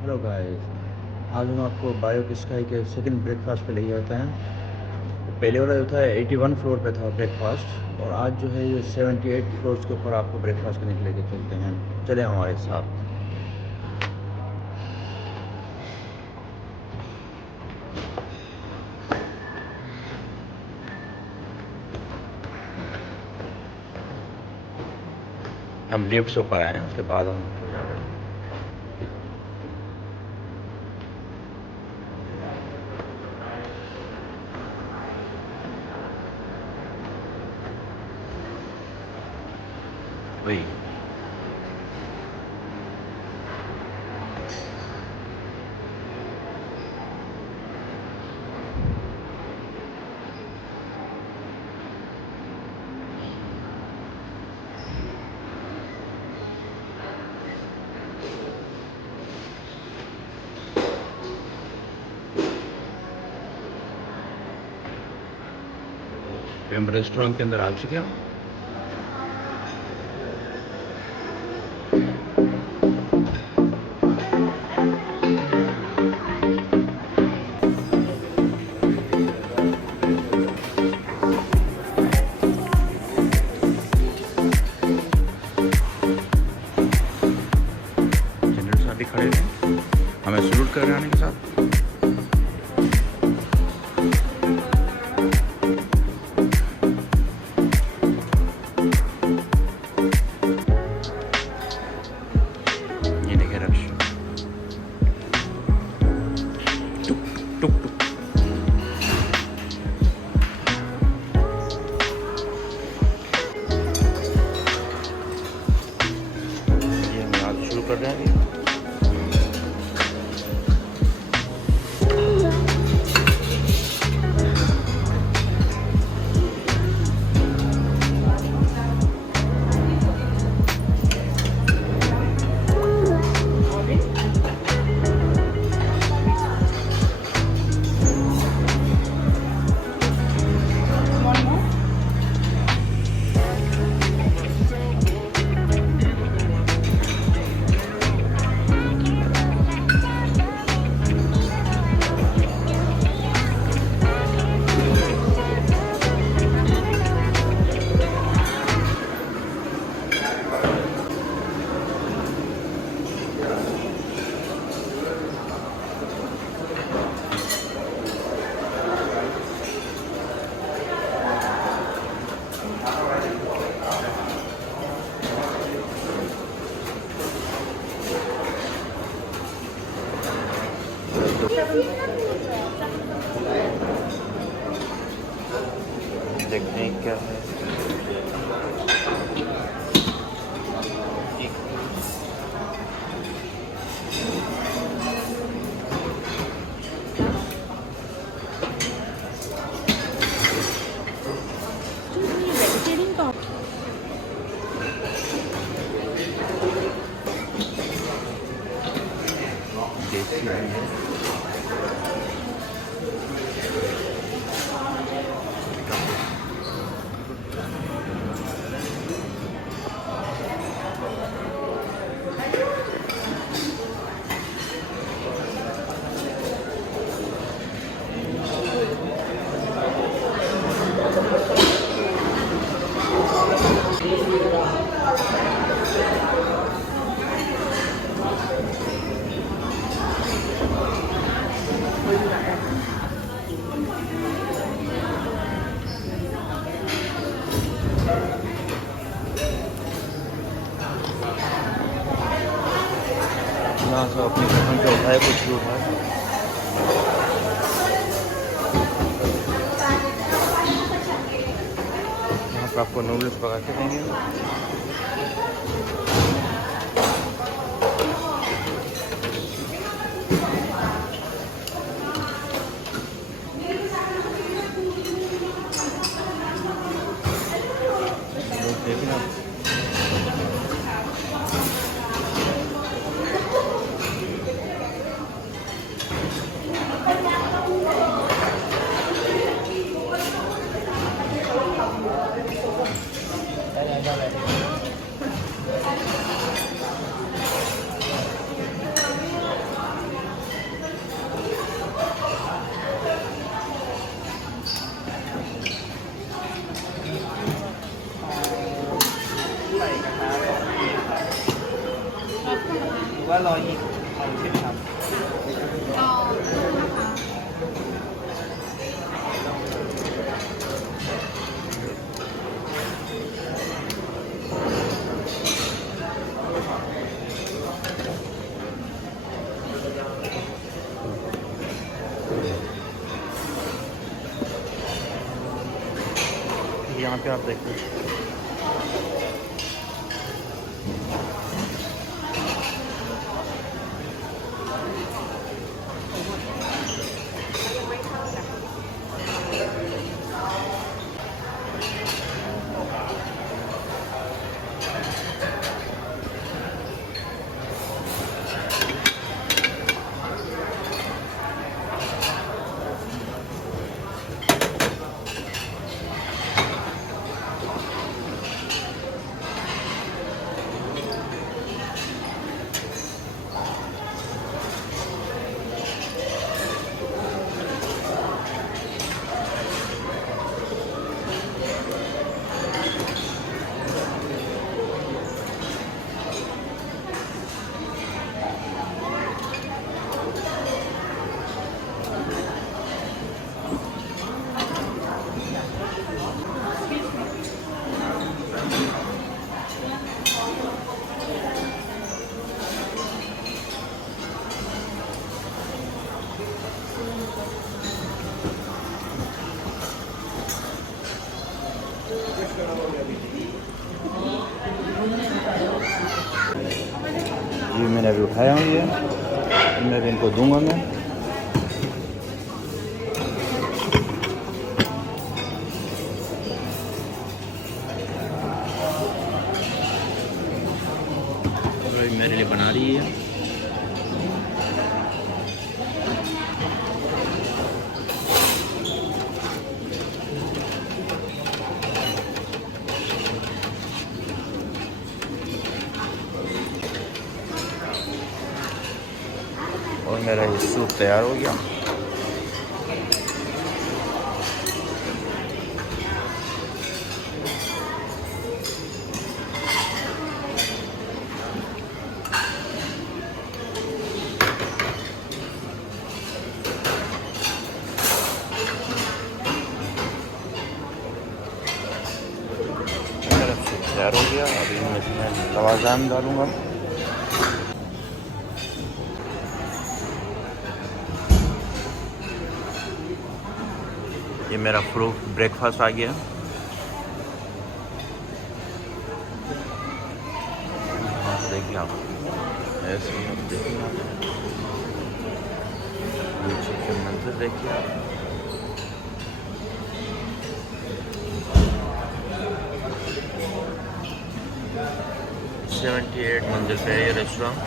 Hello guys, आज हम आपको बायो स्काई के सेकंड ब्रेकफास्ट पे ले जाते हैं। पहले वाला जो था 81 फ्लोर पे था ब्रेकफास्ट, और आज जो है ये 78 फ्लोर्स के ऊपर आपको ब्रेकफास्ट करने के लेके चलते हैं। चले हमारे साथ। हम लिफ्ट से ऊपर आए हैं, उसके बाद हम वही हम रेस्टोरेंट के अंदर आ चुके हैं। जनरल साहब भी खड़े हैं, हमें सलूट कर रहे हैं आने के साथ। ये देखिए रक्ष टुक टुक टुक। ये हम आज शुरू कर रहे हैं। देखते हैं क्या है। देसी है। यहाँ से अपनी पसंद का उठाए, कुछ भी उठाए। यहाँ पर आपको नूडल्स पका के देंगे। देखना यहाँ पे आप देखते ये मैंने अभी उठाया हूँ, ये मैं भी इनको दूंगा मैं। मेरे लिए बना रही है। और मेरा ये सूप तैयार हो गया। मेरा सूप तैयार हो गया। अभी मैं लवाज़ान डालूँगा। ये मेरा फ्रूट ब्रेकफास्ट आ गया। देखिए आप ऐसे ही आप देखिए, नीचे के मंजर देखिए आप। सेवेंटी 78 मंजिल पे है ये रेस्टोरेंट।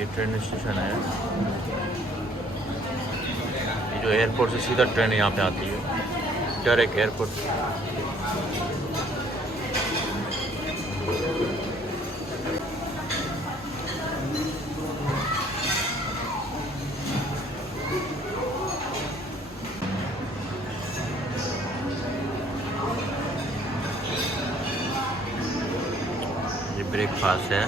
ये ट्रेन स्टेशन है। ये जो एयरपोर्ट से सीधा ट्रेन यहाँ पे आती है, डायरेक्ट एयरपोर्ट। ये ब्रेकफास्ट है।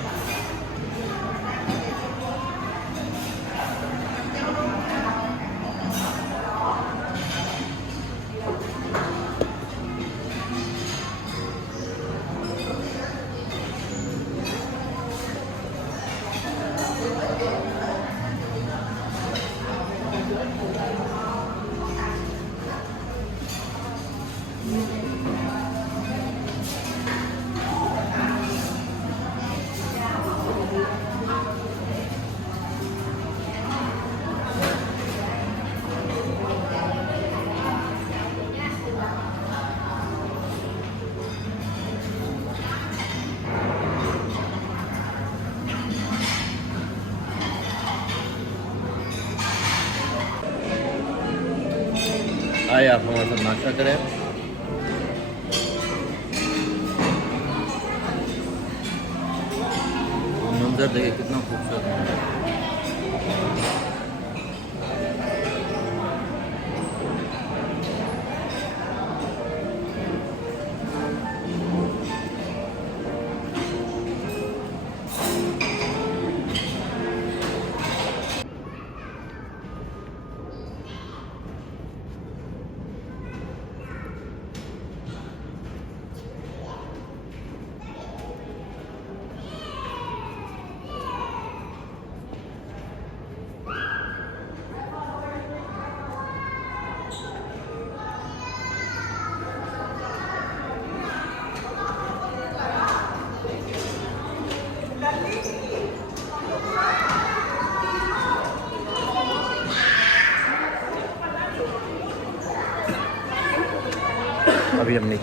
आइए आप हमारे साथ नाश्ता करें। मंजर देखिए कितना खूबसूरत मंजर। अभी हम